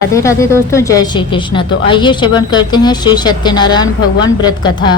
राधे राधे दोस्तों, जय श्री कृष्ण। तो आइए श्रवण करते हैं श्री सत्यनारायण भगवान व्रत कथा।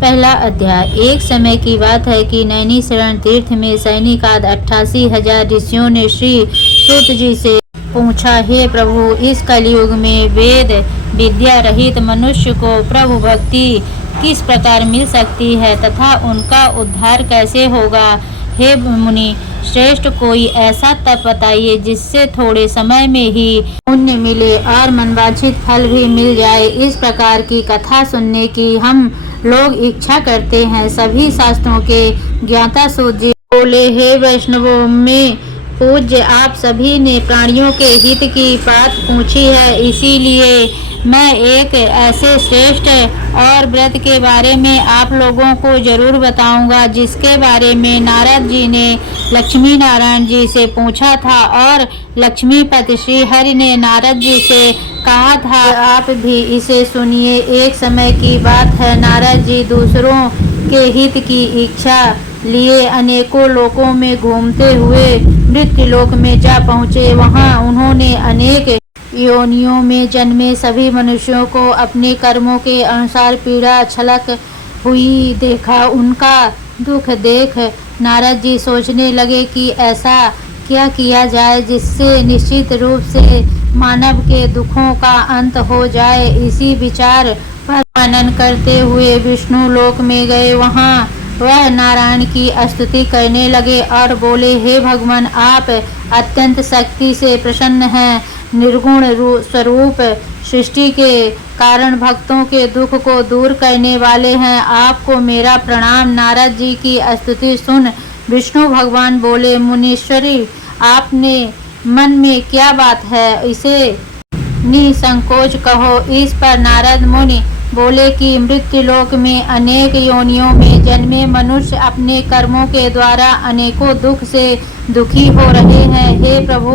पहला अध्याय। एक समय की बात है कि नैनीशरण तीर्थ में सैनिक आदि 88,000 ऋषियों ने श्री सूत जी से पूछा, हे प्रभु, इस कलयुग में वेद विद्या रहित मनुष्य को प्रभु भक्ति किस प्रकार मिल सकती है तथा उनका उद्धार कैसे होगा। हे मुनि श्रेष्ठ, कोई ऐसा तप बताइए जिससे थोड़े समय में ही पुण्य मिले और मनवांछित फल भी मिल जाए। इस प्रकार की कथा सुनने की हम लोग इच्छा करते हैं। सभी शास्त्रों के ज्ञाता सूत जी बोले, हे वैष्णवों में पूज्य, आप सभी ने प्राणियों के हित की बात पूछी है, इसीलिए मैं एक ऐसे श्रेष्ठ और व्रत के बारे में आप लोगों को जरूर बताऊंगा जिसके बारे में नारद जी ने लक्ष्मी नारायण जी से पूछा था और लक्ष्मीपति श्री हरि ने नारद जी से कहा था, आप भी इसे सुनिए। एक समय की बात है, नारद जी दूसरों के हित की इच्छा लिए अनेकों लोकों में घूमते हुए मृत्युलोक में जा पहुँचे। वहाँ उन्होंने अनेक योनियों में जन्मे सभी मनुष्यों को अपने कर्मों के अनुसार पीड़ा छलक हुई देखा। उनका दुख देख नारद जी सोचने लगे कि ऐसा क्या किया जाए जिससे निश्चित रूप से मानव के दुखों का अंत हो जाए। इसी विचार पर मनन करते हुए विष्णु लोक में गए। वहाँ वह नारायण की स्तुति करने लगे और बोले, हे भगवान, आप अत्यंत शक्ति से प्रसन्न हैं, निर्गुण स्वरूप, सृष्टि के कारण भक्तों के दुख को दूर करने वाले हैं। आपको मेरा प्रणाम। नारद जी की स्तुति सुन विष्णु भगवान बोले, मुनीश्वरी, आपने मन में क्या बात है, इसे निसंकोच कहो। इस पर नारद मुनि बोले कि मृत्युलोक में अनेक योनियों में जन्मे मनुष्य अपने कर्मों के द्वारा अनेकों दुख से दुखी हो रहे हैं। हे प्रभु,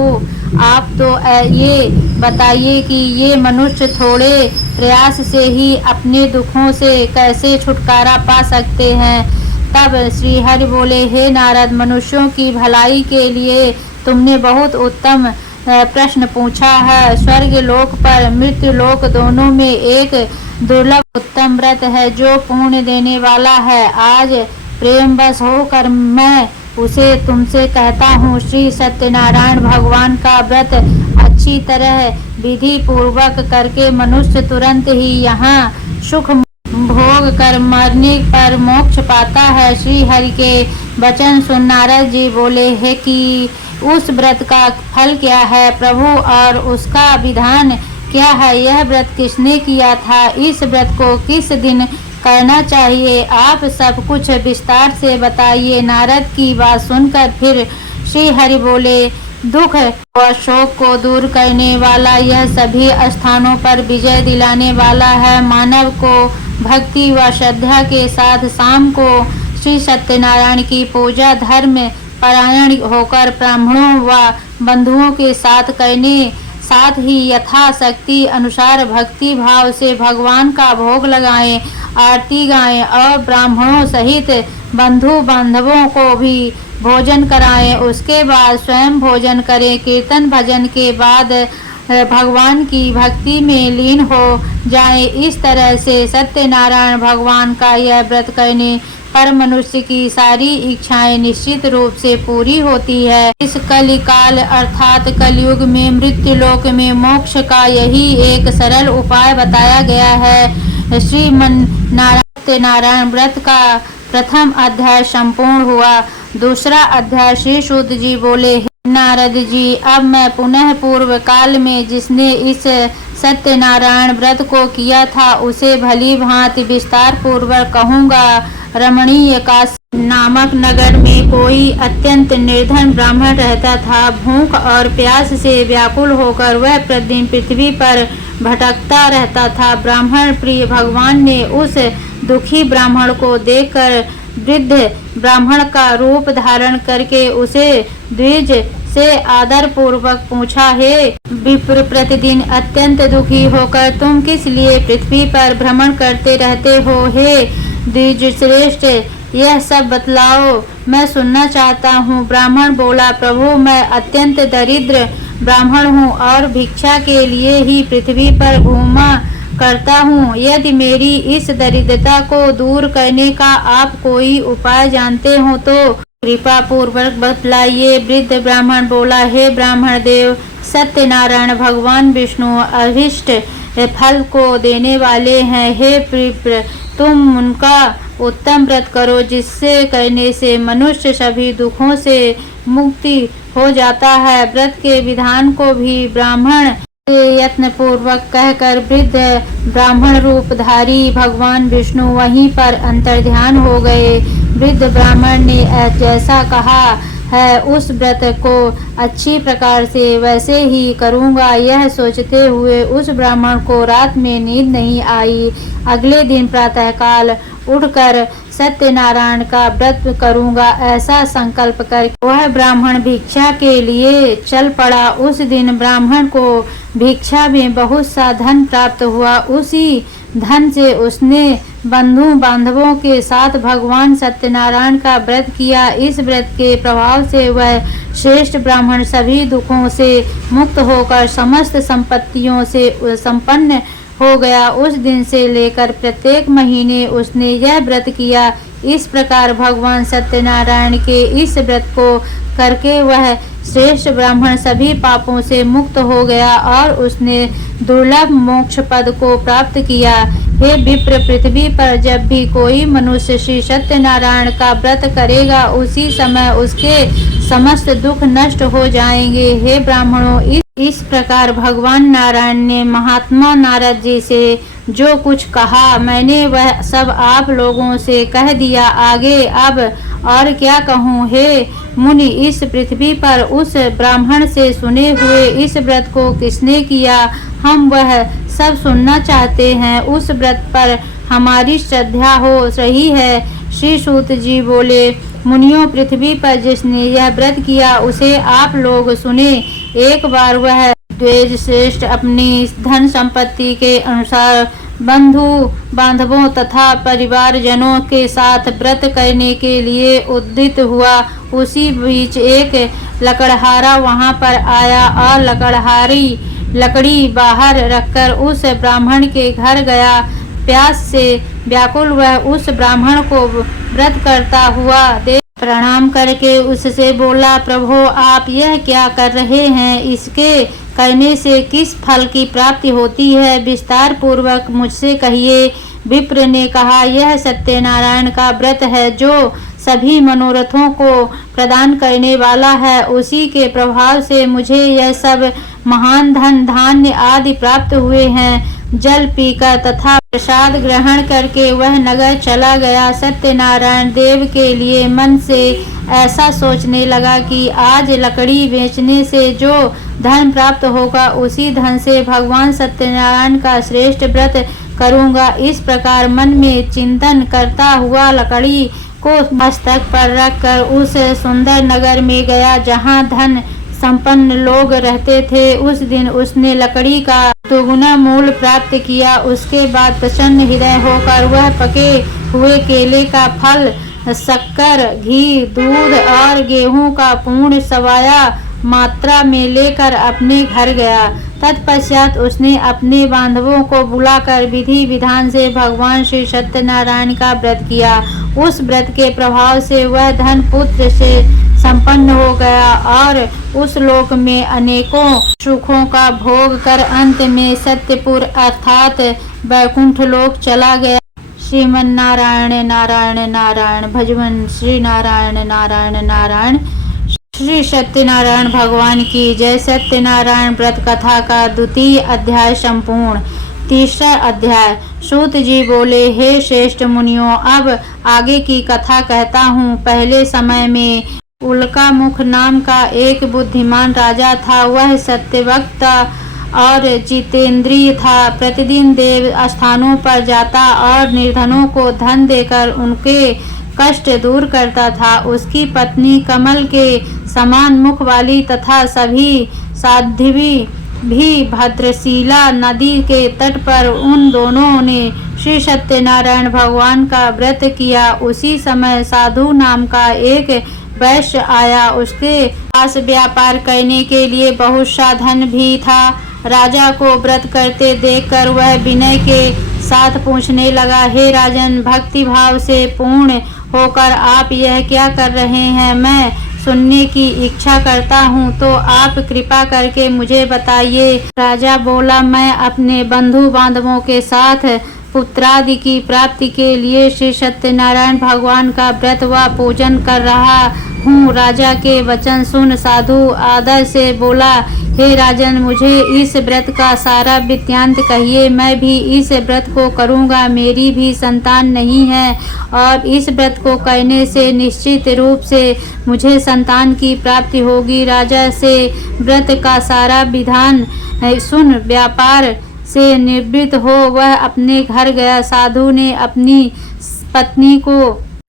आप तो ये बताइए कि ये मनुष्य थोड़े प्रयास से ही अपने दुखों से कैसे छुटकारा पा सकते हैं। तब श्री हरि बोले, हे नारद, मनुष्यों की भलाई के लिए तुमने बहुत उत्तम प्रश्न पूछा है। स्वर्ग लोक पर मृत्यु लोक दोनों में एक दुर्लभ उत्तम व्रत है जो पुण्य देने वाला है। आज प्रेम बस होकर मैं उसे तुमसे कहता हूँ। श्री सत्यनारायण भगवान का व्रत अच्छी तरह विधि पूर्वक करके मनुष्य तुरंत ही यहाँ सुख भोग कर मरने पर मोक्ष पाता है। श्री हरि के वचन सुन नारद जी बोले, है कि उस व्रत का फल क्या है प्रभु, और उसका विधान क्या है। यह व्रत किसने किया था, इस व्रत को किस दिन करना चाहिए, आप सब कुछ विस्तार से बताइए। नारद की बात सुनकर फिर श्री हरि बोले, दुख और शोक को दूर करने वाला, यह सभी स्थानों पर विजय दिलाने वाला है। मानव को भक्ति व श्रद्धा के साथ शाम को श्री सत्यनारायण की पूजा धर्म परायण होकर ब्राह्मणों व बंधुओं के साथ करने, साथ ही यथाशक्ति अनुसार भक्ति भाव से भगवान का भोग लगाएं, आरती गाएं और ब्राह्मणों सहित बंधु बांधवों को भी भोजन कराएं। उसके बाद स्वयं भोजन करें। कीर्तन भजन के बाद भगवान की भक्ति में लीन हो जाएं। इस तरह से सत्यनारायण भगवान का यह व्रत करने पर मनुष्य की सारी इच्छाएं निश्चित रूप से पूरी होती है। इस कलिकाल अर्थात कलयुग में मृत्युलोक में मोक्ष का यही एक सरल उपाय बताया गया है। श्रीमन नारायण व्रत का प्रथम अध्याय संपूर्ण हुआ। दूसरा अध्याय श्री सूत जी बोले, नारद जी, अब मैं पुनः पूर्व काल में जिसने इस सत्यनारायण व्रत को किया था उसे भली भांति विस्तार पूर्वक कहूँगा। रमणीय काशी नामक नगर में कोई अत्यंत निर्धन ब्राह्मण रहता था। भूख और प्यास से व्याकुल होकर वह प्रतिदिन पृथ्वी पर भटकता रहता था। ब्राह्मण प्रिय भगवान ने उस दुखी ब्राह्मण को देखकर वृद्ध ब्राह्मण का रूप धारण करके उसे द्विज से आदर पूर्वक पूछा, हे विप्र, प्रतिदिन अत्यंत दुखी होकर तुम किस लिए पृथ्वी पर भ्रमण करते रहते हो। हे द्विज श्रेष्ठ, यह सब बतलाओ, मैं सुनना चाहता हूँ। ब्राह्मण बोला, प्रभु, मैं अत्यंत दरिद्र ब्राह्मण हूँ और भिक्षा के लिए ही पृथ्वी पर घूमा करता हूँ। यदि मेरी इस दरिद्रता को दूर करने का आप कोई उपाय जानते हो तो कृपा पूर्वक बतलाइए। वृद्ध ब्राह्मण बोला, हे ब्राह्मण देव, सत्यनारायण भगवान विष्णु अभिष्ट फल को देने वाले हैं। हे प्रिय, तुम उनका उत्तम व्रत करो, जिससे करने से मनुष्य सभी दुखों से मुक्ति हो जाता है। व्रत के विधान को भी ब्राह्मण यत्न पूर्वक कहकर वृद्ध ब्राह्मण रूपधारी भगवान विष्णु वहीं पर अंतर्ध्यान हो गए। वृद्ध ब्राह्मण ने जैसा कहा है उस व्रत को अच्छी प्रकार से वैसे ही करूँगा, यह सोचते हुए उस ब्राह्मण को रात में नींद नहीं आई। अगले दिन प्रातःकाल उठकर सत्यनारायण का व्रत करूँगा ऐसा संकल्प कर वह ब्राह्मण भिक्षा के लिए चल पड़ा। उस दिन ब्राह्मण को भिक्षा में बहुत सा धन प्राप्त हुआ। उसी धन से उसने बंधु बांधवों के साथ भगवान सत्यनारायण का व्रत किया। इस व्रत के प्रभाव से वह श्रेष्ठ ब्राह्मण सभी दुखों से मुक्त होकर समस्त संपत्तियों से संपन्न हो गया। उस दिन से लेकर प्रत्येक महीने उसने यह व्रत किया। इस प्रकार भगवान सत्यनारायण के इस व्रत को करके वह श्रेष्ठ ब्राह्मण सभी पापों से मुक्त हो गया और उसने दुर्लभ मोक्ष पद को प्राप्त किया। हे विप्र, पृथ्वी पर जब भी कोई मनुष्य श्री सत्यनारायण का व्रत करेगा उसी समय उसके समस्त दुख नष्ट हो जाएंगे। हे ब्राह्मणों, इस प्रकार भगवान नारायण ने महात्मा नारद जी से जो कुछ कहा मैंने वह सब आप लोगों से कह दिया। आगे अब और क्या कहूँ। हे मुनि, इस पृथ्वी पर उस ब्राह्मण से सुने हुए इस व्रत को किसने किया, हम वह सब सुनना चाहते हैं। उस व्रत पर हमारी श्रद्धा हो रही है। श्री सूत जी बोले, मुनियों, पृथ्वी पर जिसने यह व्रत किया उसे आप लोग सुने। एक बार वह द्विज श्रेष्ठ अपनी धन संपत्ति के अनुसार बंधु बांधवों तथा परिवारजनों के साथ व्रत करने के लिए उद्यत हुआ। उसी बीच एक लकड़हारा वहां पर आया और लकड़ी बाहर रखकर उस ब्राह्मण के घर गया। प्यास से व्याकुल वह उस ब्राह्मण को व्रत करता हुआ देख प्रणाम करके उससे बोला, प्रभु, आप यह क्या कर रहे हैं? इसके करने से किस फल की प्राप्ति होती है? विस्तार पूर्वक मुझसे कहिए। विप्र ने कहा, यह सत्यनारायण का व्रत है जो सभी मनोरथों को प्रदान करने वाला है। उसी के प्रभाव से मुझे यह सब महान धन धान्य आदि प्राप्त हुए हैं। जल पीकर तथा प्रसाद ग्रहण करके वह नगर चला गया। सत्यनारायण देव के लिए मन से ऐसा सोचने लगा कि आज लकड़ी बेचने से जो धन प्राप्त होगा उसी धन से भगवान सत्यनारायण का श्रेष्ठ व्रत करूंगा। इस प्रकार मन में चिंतन करता हुआ लकड़ी को मस्तक पर रखकर उस सुंदर नगर में गया जहाँ धन संपन्न लोग रहते थे। उस दिन उसने लकड़ी का दुगुना मूल्य प्राप्त किया। उसके बाद प्रसन्न हृदय होकर वह पके हुए केले का फल, शक्कर, घी, दूध और गेहूं का पूर्ण सवाया मात्रा में लेकर अपने घर गया। तत्पश्चात उसने अपने बांधवों को बुलाकर विधि विधान से भगवान श्री सत्यनारायण का व्रत किया। उस व्रत के प्रभाव से वह धन पुत्र से संपन्न हो गया और उस लोक में अनेकों सुखों का भोग कर अंत में सत्यपुर अर्थात वैकुंठ लोक चला गया। श्रीमन नारायण नारायण नारायण भजवन श्री नारायण नारायण नारायण। श्री सत्यनारायण भगवान की जय। सत्यनारायण व्रत कथा का द्वितीय अध्याय संपूर्ण। तीसरा अध्याय। सूत जी बोले, हे श्रेष्ठ मुनियों, अब आगे की कथा कहता हूँ। पहले समय में उल्का मुख नाम का एक बुद्धिमान राजा था। वह सत्यवक्ता और जितेंद्रिय था। प्रतिदिन देव स्थानों पर जाता और निर्धनों को धन देकर उनके कष्ट दूर करता था। उसकी पत्नी कमल के समान मुख वाली तथा सभी साध्वी भी भद्रशिला नदी के तट पर उन दोनों ने श्री सत्यनारायण भगवान का व्रत किया। उसी समय साधु नाम का एक वैश्य आया। उसके पास व्यापार करने के लिए बहुत सा धन भी था। राजा को व्रत करते देखकर वह विनय के साथ पूछने लगा, हे राजन, भक्ति भाव से पूर्ण होकर आप यह क्या कर रहे हैं? मैं सुनने की इच्छा करता हूँ, तो आप कृपा करके मुझे बताइए। राजा बोला, मैं अपने बंधु बांधवों के साथ पुत्रादि की प्राप्ति के लिए श्री सत्यनारायण भगवान का व्रत व पूजन कर रहा हूँ। राजा के वचन सुन साधु आदर से बोला, हे राजन, मुझे इस व्रत का सारा वृत्तांत कहिए। मैं भी इस व्रत को करूँगा। मेरी भी संतान नहीं है और इस व्रत को करने से निश्चित रूप से मुझे संतान की प्राप्ति होगी। राजा से व्रत का सारा विधान सुन व्यापार से निवृत्त हो वह अपने घर गया। साधु ने अपनी पत्नी को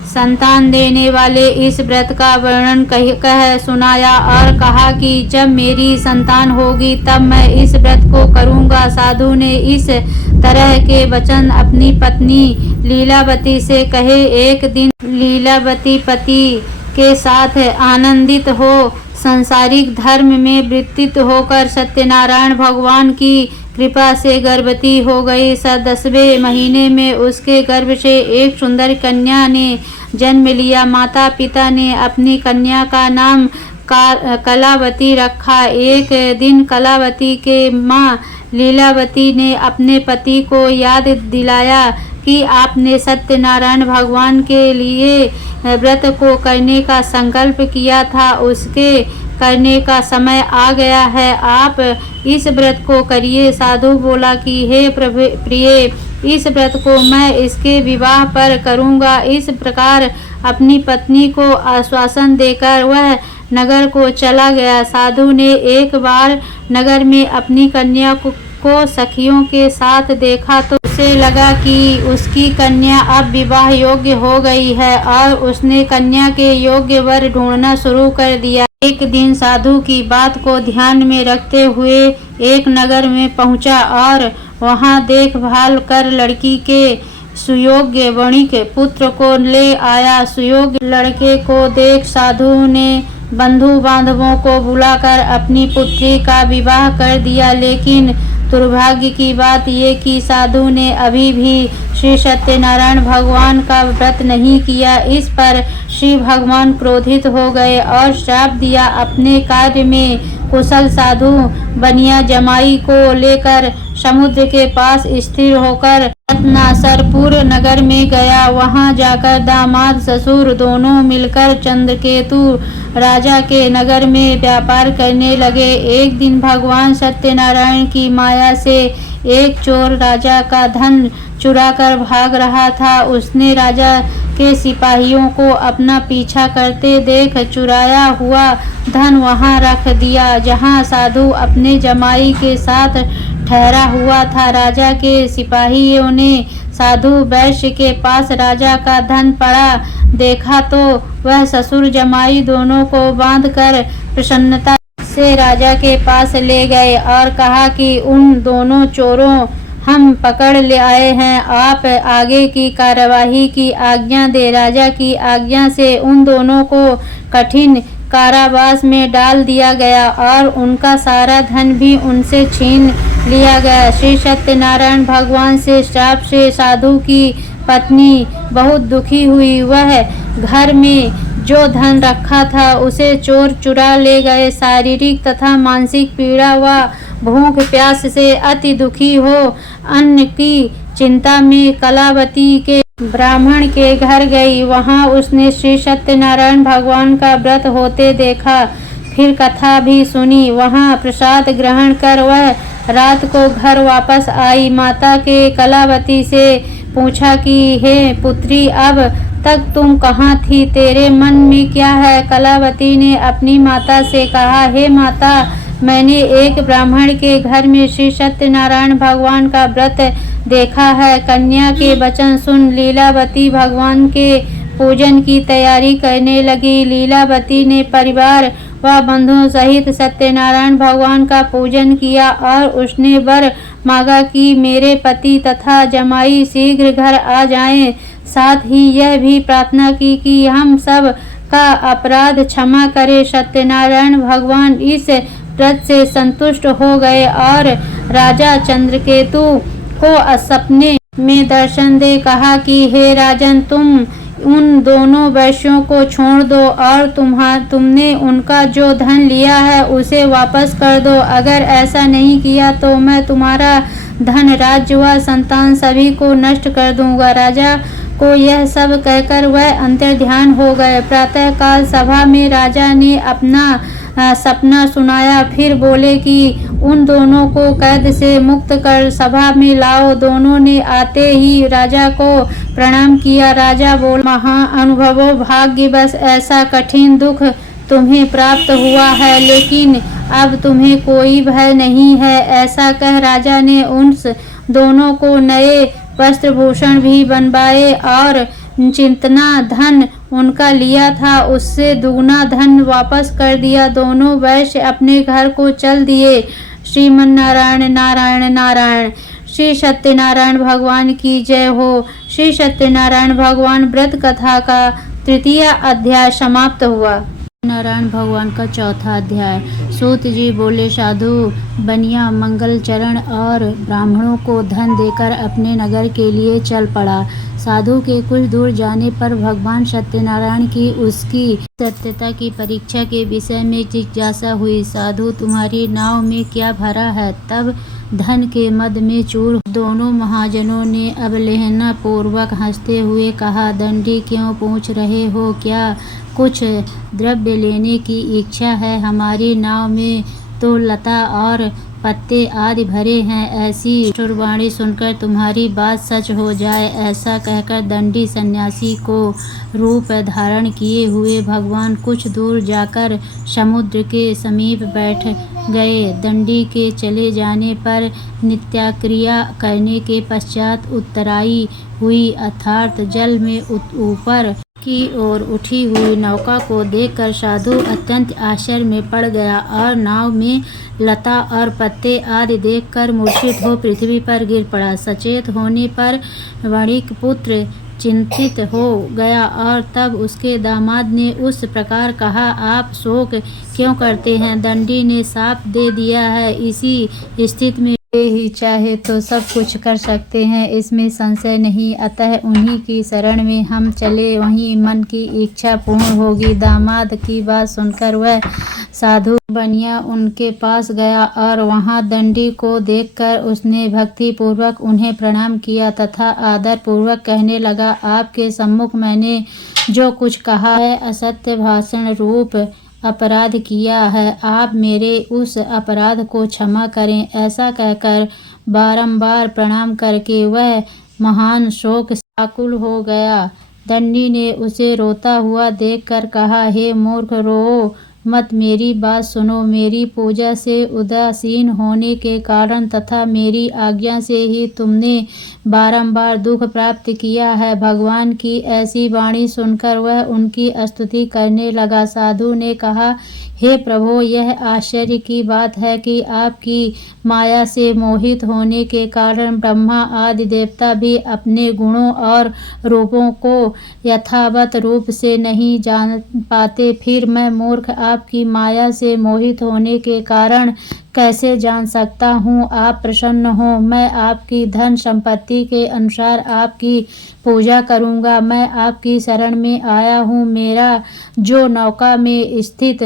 संतान देने वाले इस व्रत का वर्णन कह सुनाया और कहा कि जब मेरी संतान होगी तब मैं इस व्रत को करूँगा। साधु ने इस तरह के वचन अपनी पत्नी लीलावती से कहे। एक दिन लीलावती पति के साथ आनंदित हो सांसारिक धर्म में वृत्तित होकर सत्यनारायण भगवान की कृपा से गर्भवती हो गई। 10वें महीने में उसके गर्भ से एक सुंदर कन्या ने जन्म लिया। माता पिता ने अपनी कन्या का नाम कलावती रखा। एक दिन कलावती के माँ लीलावती ने अपने पति को याद दिलाया कि आपने सत्यनारायण भगवान के लिए व्रत को करने का संकल्प किया था, उसके करने का समय आ गया है, आप इस व्रत को करिए। साधु बोला कि हे प्रिय, इस व्रत को मैं इसके विवाह पर करूँगा। इस प्रकार अपनी पत्नी को आश्वासन देकर वह नगर को चला गया। साधु ने एक बार नगर में अपनी कन्या को सखियों के साथ देखा तो उसे लगा कि उसकी कन्या अब विवाह योग्य हो गई है और उसने कन्या के योग्य वर ढूंढना शुरू कर दिया। एक दिन साधु की बात को ध्यान में रखते हुए एक नगर में पहुंचा और वहां देखभाल कर लड़की के सुयोग्य वणिक पुत्र को ले आया। सुयोग्य लड़के को देख साधु ने बंधु बांधवों को बुलाकर अपनी पुत्री का विवाह कर दिया। लेकिन दुर्भाग्य की बात ये कि साधु ने अभी भी श्री सत्यनारायण भगवान का व्रत नहीं किया। इस पर श्री भगवान क्रोधित हो गए और श्राप दिया। अपने कार्य में कुशल साधु बनिया जमाई को लेकर समुद्र के पास स्थिर होकर रत्नासरपुर नगर में गया। वहां जाकर दामाद ससुर दोनों मिलकर चंद्रकेतु राजा के नगर में व्यापार करने लगे। एक दिन भगवान सत्यनारायण की माया से एक चोर राजा का धन चुराकर भाग रहा था। उसने राजा के सिपाहियों को अपना पीछा करते देख चुराया हुआ धन वहां रख दिया जहां साधु अपने जमाई के साथ ठहरा हुआ था। राजा के सिपाहियों ने साधु वैश्य के पास राजा का धन पड़ा देखा तो वह ससुर जमाई दोनों को बांधकर प्रसन्नता से राजा के पास ले गए और कहा कि उन दोनों चोरों हम पकड़ ले आए हैं, आप आगे की कार्यवाही की आज्ञा दे। राजा की आज्ञा से उन दोनों को कठिन कारावास में डाल दिया गया और उनका सारा धन भी उनसे छीन लिया गया। श्री सत्यनारायण भगवान से श्राप से साधु की पत्नी बहुत दुखी हुई। वह घर में जो धन रखा था उसे चोर चुरा ले गए। शारीरिक तथा मानसिक पीड़ा व भूख प्यास से अति दुखी हो अन्न की चिंता में कलावती के ब्राह्मण के घर गई। वहां उसने श्री सत्यनारायण भगवान का व्रत होते देखा। फिर कथा भी सुनी। वहां प्रसाद ग्रहण कर वह रात को घर वापस आई। माता के कलावती से पूछा कि हे पुत्री, अब तक तुम कहाँ थी? तेरे मन में क्या है? कलावती ने अपनी माता से कहा, हे माता, मैंने एक ब्राह्मण के घर में श्री सत्यनारायण भगवान का व्रत देखा है। कन्या के वचन सुन लीलावती भगवान के पूजन की तैयारी करने लगी। लीलावती ने परिवार व बंधुओं सहित सत्यनारायण भगवान का पूजन किया और उसने वर मांगा कि मेरे पति तथा जमाई शीघ्र घर आ जाएं। साथ ही यह भी प्रार्थना की कि हम सब का अपराध क्षमा करे। सत्यनारायण भगवान इस व्रत से संतुष्ट हो गए और राजा चंद्रकेतु को सपने में दर्शन दे कहा कि हे राजन, तुम उन दोनों वैश्यों को छोड़ दो और तुमने उनका जो धन लिया है उसे वापस कर दो। अगर ऐसा नहीं किया तो मैं तुम्हारा धन, राज्य व संतान सभी को नष्ट कर दूंगा। राजा को यह सब कहकर वह अंतर्ध्यान हो गए। प्रातःकाल सभा में राजा ने अपना सपना सुनाया। फिर बोले कि उन दोनों को कैद से मुक्त कर सभा में लाओ। दोनों ने आते ही राजा को प्रणाम किया। राजा बोला, महाअनुभवो, भाग्यवश ऐसा कठिन दुख तुम्हें प्राप्त हुआ है, लेकिन अब तुम्हें कोई भय नहीं है। ऐसा कह राजा ने उन दोनों को नए वस्त्रभूषण भी बनवाए और जितना धन उनका लिया था उससे दुगना धन वापस कर दिया। दोनों वैश्य अपने घर को चल दिए। श्रीमन्नारायण नारायण नारायण। श्री सत्यनारायण भगवान की जय हो। श्री सत्यनारायण भगवान व्रत कथा का तृतीय अध्याय समाप्त हुआ। नारायण भगवान का चौथा अध्याय। सूत जी बोले, साधु बनिया मंगल चरण और ब्राह्मणों को धन देकर अपने नगर के लिए चल पड़ा। साधु के कुछ दूर जाने पर भगवान सत्यनारायण की उसकी सत्यता की परीक्षा के विषय में जिज्ञासा हुई। साधु, तुम्हारी नाव में क्या भरा है? तब धन के मद में चूर दोनों महाजनों ने अवहेलना पूर्वक हंसते हुए कहा, दंडी क्यों पूछ रहे हो? क्या कुछ द्रव्य लेने की इच्छा है? हमारी नाव में तो लता और पत्ते आदि भरे हैं। ऐसी शुरवाणी सुनकर तुम्हारी बात सच हो जाए। ऐसा कहकर दंडी सन्यासी को रूप धारण किए हुए भगवान कुछ दूर जाकर समुद्र के समीप बैठ गए। दंडी के चले जाने पर नित्याक्रिया करने के पश्चात उत्तराई हुई अर्थात जल में ऊपर की ओर उठी हुई नौका को देखकर साधु अत्यंत आश्चर्य में पड़ गया और नाव में लता और पत्ते आदि देखकर मूर्छित हो पृथ्वी पर गिर पड़ा। सचेत होने पर वणिक पुत्र चिंतित हो गया और तब उसके दामाद ने उस प्रकार कहा, आप शोक क्यों करते हैं? दंडी ने साफ दे दिया है, इसी स्थिति में वे ही चाहे तो सब कुछ कर सकते हैं, इसमें संशय नहीं। अतः उन्हीं की शरण में हम चले, वहीं मन की इच्छा पूर्ण होगी। दामाद की बात सुनकर वह साधु बनिया उनके पास गया और वहां दंडी को देखकर उसने भक्ति पूर्वक उन्हें प्रणाम किया तथा आदर पूर्वक कहने लगा, आपके सम्मुख मैंने जो कुछ कहा है असत्य भाषण रूप अपराध किया है, आप मेरे उस अपराध को क्षमा करें। ऐसा कहकर बारंबार प्रणाम करके वह महान शोक व्याकुल हो गया। दंडी ने उसे रोता हुआ देखकर कहा, हे मूर्ख, रो मत, मेरी बात सुनो। मेरी पूजा से उदासीन होने के कारण तथा मेरी आज्ञा से ही तुमने बारंबार दुख प्राप्त किया है। भगवान की ऐसी वाणी सुनकर वह उनकी स्तुति करने लगा। साधु ने कहा, हे प्रभो, यह आश्चर्य की बात है कि आपकी माया से मोहित होने के कारण ब्रह्मा आदि देवता भी अपने गुणों और रूपों को यथावत रूप से नहीं जान पाते। फिर मैं मूर्ख आपकी माया से मोहित होने के कारण कैसे जान सकता हूँ? आप प्रसन्न हो, मैं आपकी धन संपत्ति के अनुसार आपकी पूजा करूँगा। मैं आपकी शरण में आया हूँ। मेरा जो नौका में स्थित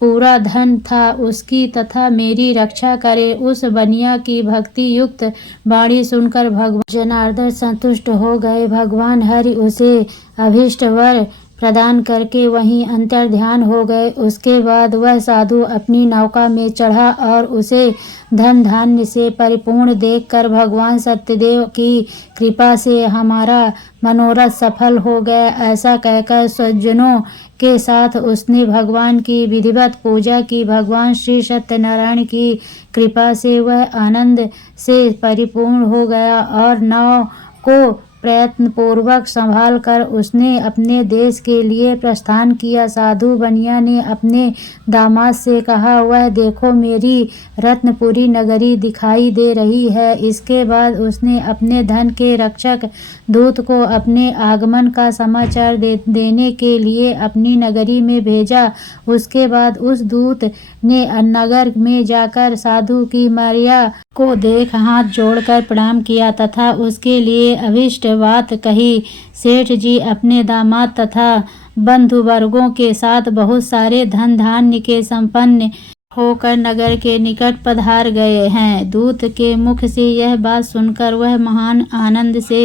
पूरा धन था उसकी तथा मेरी रक्षा करे। उस बनिया की भक्ति युक्त वाणी सुनकर भगवान जनार्दन संतुष्ट हो गए। भगवान हरि उसे अभीष्ट वर प्रदान करके वहीं अंतर्ध्यान हो गए। उसके बाद वह साधु अपनी नौका में चढ़ा और उसे धन धान्य से परिपूर्ण देखकर भगवान सत्यदेव की कृपा से हमारा मनोरथ सफल हो गया। ऐसा कहकर स्वजनों के साथ उसने भगवान की विधिवत पूजा की। भगवान श्री सत्यनारायण की कृपा से वह आनंद से परिपूर्ण हो गया और नाव को प्रयत्न पूर्वक संभाल कर उसने अपने देश के लिए प्रस्थान किया। साधु बनिया ने अपने दामाद से कहा, वह देखो मेरी रत्नपुरी नगरी दिखाई दे रही है। इसके बाद उसने अपने धन के रक्षक दूत को अपने आगमन का समाचार देने के लिए अपनी नगरी में भेजा। उसके बाद उस दूत ने नगर में जाकर साधु की मारिया को देख हाथ जोड़कर प्रणाम किया तथा उसके लिए अभीष्ट बात कही। सेठ जी अपने दामाद तथा बंधु वर्गों के साथ बहुत सारे धन धान्य के संपन्न होकर नगर के निकट पधार गए हैं। दूत के मुख से यह बात सुनकर वह महान आनंद से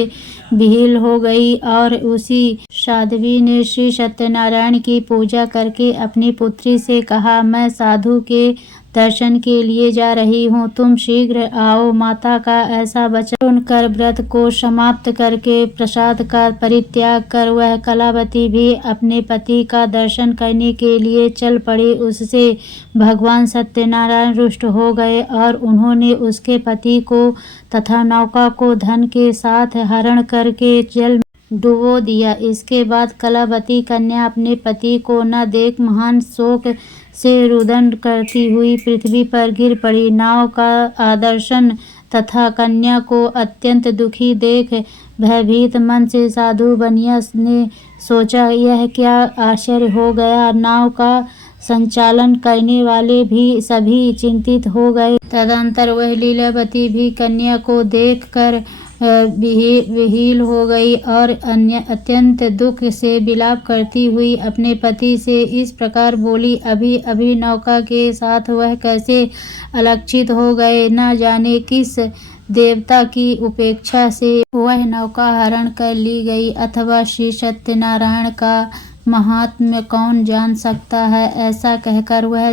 विहील हो गई और उसी साध्वी ने श्री सत्यनारायण की पूजा करके अपनी पुत्री से कहा, मैं साधु के दर्शन के लिए जा रही हूँ, तुम शीघ्र आओ। माता का ऐसा वचन सुनकर व्रत को समाप्त करके प्रसाद का परित्याग कर वह कलावती भी अपने पति का दर्शन करने के लिए चल पड़ी। उससे भगवान सत्यनारायण रुष्ट हो गए और उन्होंने उसके पति को तथा नौका को धन के साथ हरण करके जल में डुबो दिया। इसके बाद कलावती कन्या अपने पति को न देख महान शोक से रुदन करती हुई पृथ्वी पर गिर पड़ी। नाव का आदर्शन तथा कन्या को अत्यंत दुखी देख भयभीत मन से साधु बनिया ने सोचा, यह क्या आश्चर्य हो गया। नाव का संचालन करने वाले भी सभी चिंतित हो गए। तदंतर वह लीलावती भी कन्या को देखकर विहील हो गई और अत्यंत दुख से विलाप करती हुई अपने पति से इस प्रकार बोली, अभी अभी नौका के साथ वह कैसे अलक्षित हो गए। न जाने किस देवता की उपेक्षा से वह नौका हरण कर ली गई, अथवा श्री सत्यनारायण का महात्म्य कौन जान सकता है। ऐसा कहकर वह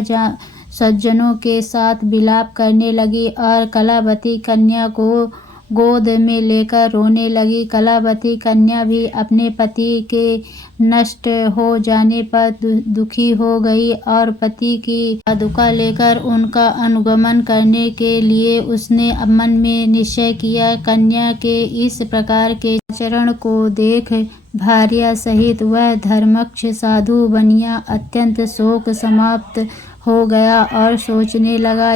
सज्जनों के साथ विलाप करने लगी और कलावती कन्या को गोद में लेकर रोने लगी। कलावती कन्या भी अपने पति के नष्ट हो जाने पर दुखी हो गई और पति की पादुका लेकर उनका अनुगमन करने के लिए उसने मन में निश्चय किया। कन्या के इस प्रकार के आचरण को देख भार्या सहित वह धर्मक्ष साधु बनिया अत्यंत शोक समाप्त हो गया और सोचने लगा,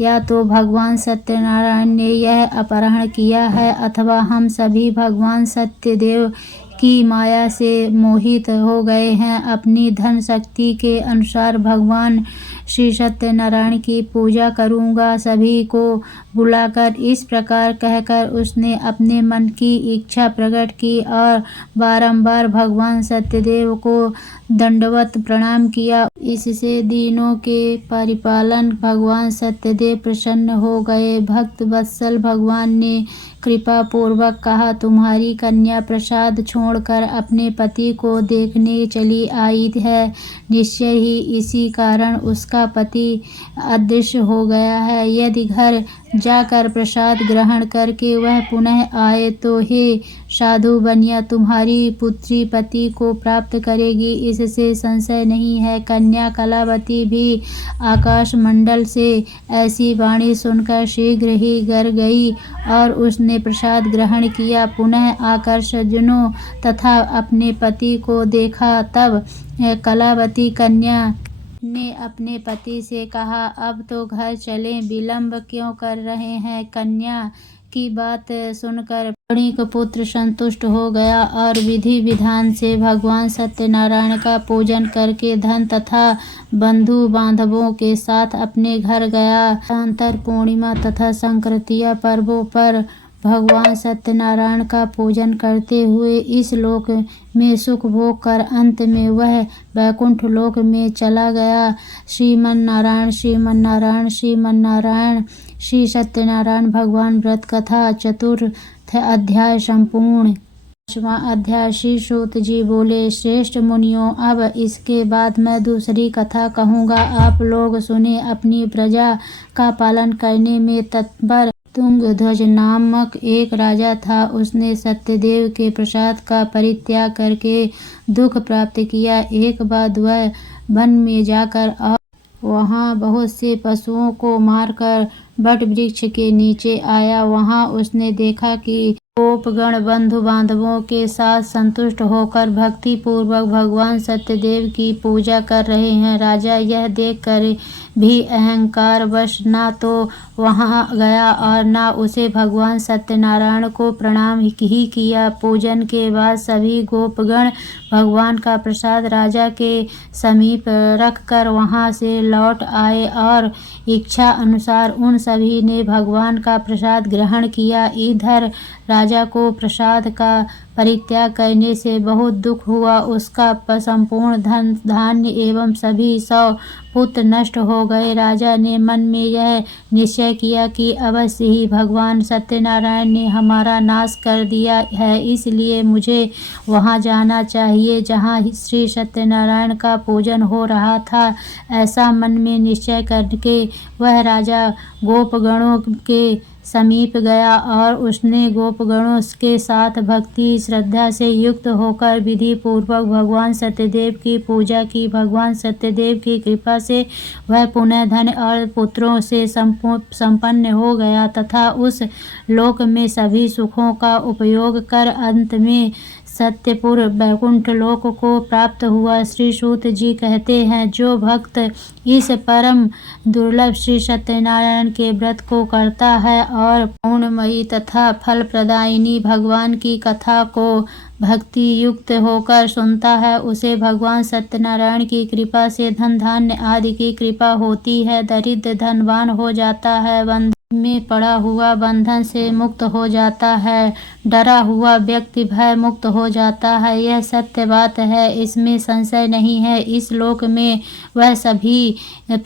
या तो भगवान सत्यनारायण ने यह अपहरण किया है अथवा हम सभी भगवान सत्यदेव की माया से मोहित हो गए हैं। अपनी धन शक्ति के अनुसार भगवान श्री सत्यनारायण की पूजा करूंगा, सभी को बुलाकर। इस प्रकार कहकर उसने अपने मन की इच्छा प्रकट की और बारंबार भगवान सत्यदेव को दंडवत प्रणाम किया। इससे दीनों के परिपालन भगवान सत्यदेव प्रसन्न हो गए। भक्त वत्सल भगवान ने कृपा पूर्वक कहा, तुम्हारी कन्या प्रसाद छोड़कर अपने पति को देखने चली आई है। निश्चय ही इसी कारण उसका पति अदृश्य हो गया है। यदि घर जाकर प्रसाद ग्रहण करके वह पुनः आए तो हे साधु बनिया, तुम्हारी पुत्री पति को प्राप्त करेगी, इससे संशय नहीं है। कन्या कलावती भी आकाश मंडल से ऐसी वाणी सुनकर शीघ्र ही घर गई और उसने प्रसाद ग्रहण किया। पुनः आकर सज्जनों तथा अपने पति को देखा। तब कलावती कन्या ने अपने पति से कहा, अब तो घर चलें, विलंब क्यों कर रहे हैं। कन्या की बात सुनकर वणिक पुत्र संतुष्ट हो गया और विधि विधान से भगवान सत्यनारायण का पूजन करके धन तथा बंधु बांधवों के साथ अपने घर गया। अंतर पूर्णिमा तथा संक्रांतिया पर्वों पर भगवान सत्यनारायण का पूजन करते हुए इस लोक में सुख भोग कर अंत में वह वैकुंठ लोक में चला गया। श्रीमन्नारायण श्रीमन्नारायण श्रीमन्नारायण। श्री सत्यनारायण भगवान व्रत कथा चतुर्थ अध्याय संपूर्ण। 5वां अध्याय। श्री सूत जी बोले, श्रेष्ठ मुनियों, अब इसके बाद मैं दूसरी कथा कहूँगा, आप लोग सुने। अपनी प्रजा का पालन करने में तत्पर तुंगध्वज नामक एक राजा था। उसने सत्यदेव के प्रसाद का परित्याग करके दुख प्राप्त किया। एक बार वह वन में जाकर और वहाँ बहुत से पशुओं को मारकर वट वृक्ष के नीचे आया। वहाँ उसने देखा कि गोपगण बंधु बांधवों के साथ संतुष्ट होकर भक्ति पूर्वक भगवान सत्यदेव की पूजा कर रहे हैं। राजा यह देख कर भी अहंकार वश न तो वहां गया और न उसे भगवान सत्यनारायण को प्रणाम ही किया। पूजन के बाद सभी गोपगण भगवान का प्रसाद राजा के समीप रखकर वहां से लौट आए और इच्छा अनुसार उन सभी ने भगवान का प्रसाद ग्रहण किया। इधर राजा को प्रसाद का परित्याग करने से बहुत दुख हुआ। उसका संपूर्ण धन धान्य एवं सभी 100 पुत्र नष्ट हो गए। राजा ने मन में यह निश्चय किया कि अवश्य ही भगवान सत्यनारायण ने हमारा नाश कर दिया है, इसलिए मुझे वहां जाना चाहिए जहां श्री सत्यनारायण का पूजन हो रहा था। ऐसा मन में निश्चय करके वह राजा गोपगणों के समीप गया और उसने गोपगणों के साथ भक्ति श्रद्धा से युक्त होकर विधि पूर्वक भगवान सत्यदेव की पूजा की। भगवान सत्यदेव की कृपा से वह पुनः धन और पुत्रों से संपन्न हो गया तथा उस लोक में सभी सुखों का उपयोग कर अंत में सत्यपुर वैकुंठ लोक को प्राप्त हुआ। श्री सूत जी कहते हैं, जो भक्त इस परम दुर्लभ श्री सत्यनारायण के व्रत को करता है और पूर्णमयी तथा फल प्रदायिनी भगवान की कथा को भक्ति युक्त होकर सुनता है, उसे भगवान सत्यनारायण की कृपा से धन धान्य आदि की कृपा होती है। दरिद्र धनवान हो जाता है, बंधन में पड़ा हुआ बंधन से मुक्त हो जाता है, डरा हुआ व्यक्ति भय मुक्त हो जाता है। यह सत्य बात है, इसमें संशय नहीं है। इस लोक में वह सभी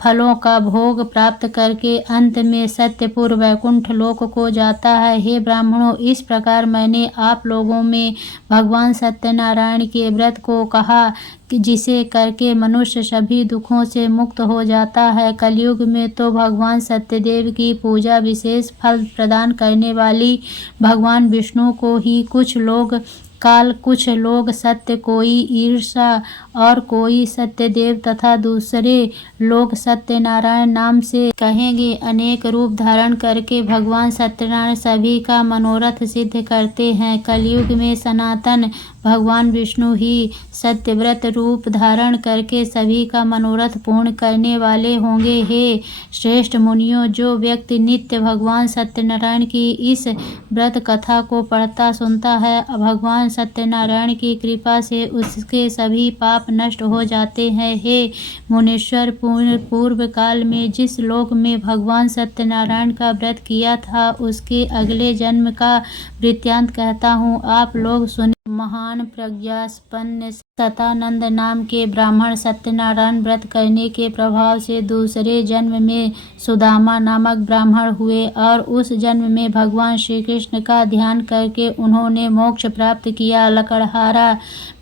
फलों का भोग प्राप्त करके अंत में सत्यपुर वैकुंठ लोक को जाता है। हे ब्राह्मणों, इस प्रकार मैंने आप लोगों में भगवान सत्यनारायण के व्रत को कहा कि जिसे करके मनुष्य सभी दुखों से मुक्त हो जाता है। कलयुग में तो भगवान सत्यदेव की पूजा विशेष फल प्रदान करने वाली भगवान विष्णु को ही कुछ लोग काल, कुछ लोग सत्य, कोई ईर्षा और कोई सत्यदेव तथा दूसरे लोग सत्यनारायण नाम से कहेंगे। अनेक रूप धारण करके भगवान सत्यनारायण सभी का मनोरथ सिद्ध करते हैं। कलयुग में सनातन भगवान विष्णु ही सत्यव्रत रूप धारण करके सभी का मनोरथ पूर्ण करने वाले होंगे। हे श्रेष्ठ मुनियों, जो व्यक्ति नित्य भगवान सत्यनारायण की इस व्रत कथा को पढ़ता सुनता है, भगवान सत्यनारायण की कृपा से उसके सभी पाप नष्ट हो जाते हैं। हे मुनीश्वर, पूर्व काल में जिस लोक में भगवान सत्यनारायण का व्रत किया था उसके अगले जन्म का वृत्तांत कहता हूँ, आप लोग सुने। महान प्रज्ञासंपन्न सतानंद नाम के ब्राह्मण सत्यनारायण व्रत करने के प्रभाव से दूसरे जन्म में सुदामा नामक ब्राह्मण हुए और उस जन्म में भगवान श्री कृष्ण का ध्यान करके उन्होंने मोक्ष प्राप्त किया। लकड़हारा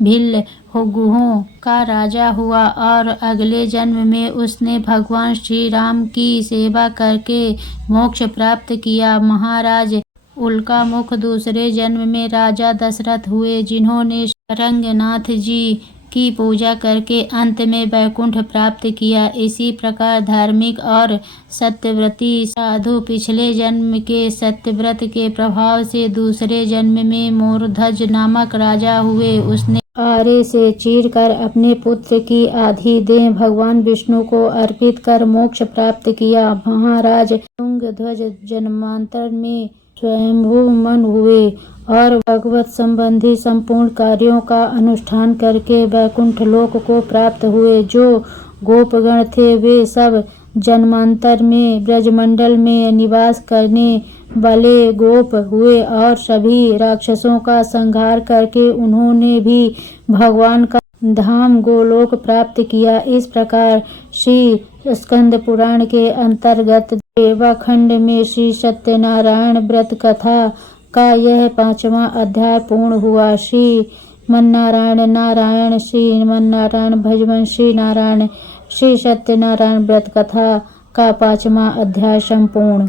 भिल्ल गुहों का राजा हुआ और अगले जन्म में उसने भगवान श्री राम की सेवा करके मोक्ष प्राप्त किया। महाराज उल्का मुख दूसरे जन्म में राजा दशरथ हुए, जिन्होंने रंगनाथ जी की पूजा करके अंत में वैकुंठ प्राप्त किया। इसी प्रकार धार्मिक और सत्यव्रती साधु पिछले जन्म के सत्यव्रत के प्रभाव से दूसरे जन्म में मोरध्वज नामक राजा हुए। उसने आरे से चीरकर अपने पुत्र की आधी देह भगवान विष्णु को अर्पित कर मोक्ष प्राप्त किया। महाराज तुंगध्वज जन्मांतर में स्वयंभू मन हुए और भगवत संबंधी संपूर्ण कार्यों का अनुष्ठान करके वैकुंठ लोक को प्राप्त हुए। जो गोपगण थे वे सब जन्मांतर में ब्रजमंडल में निवास करने वाले गोप हुए और सभी राक्षसों का संहार करके उन्होंने भी भगवान का धाम गोलोक प्राप्त किया। इस प्रकार श्री स्कंद पुराण के अंतर्गत देवाखंड में श्री सत्यनारायण व्रत कथा का यह 5वां अध्याय पूर्ण हुआ। श्री मन्नारायण नारायण, श्री मन्नारायण भजवन श्री नारायण। श्री सत्यनारायण व्रत कथा का 5वां अध्याय संपूर्ण।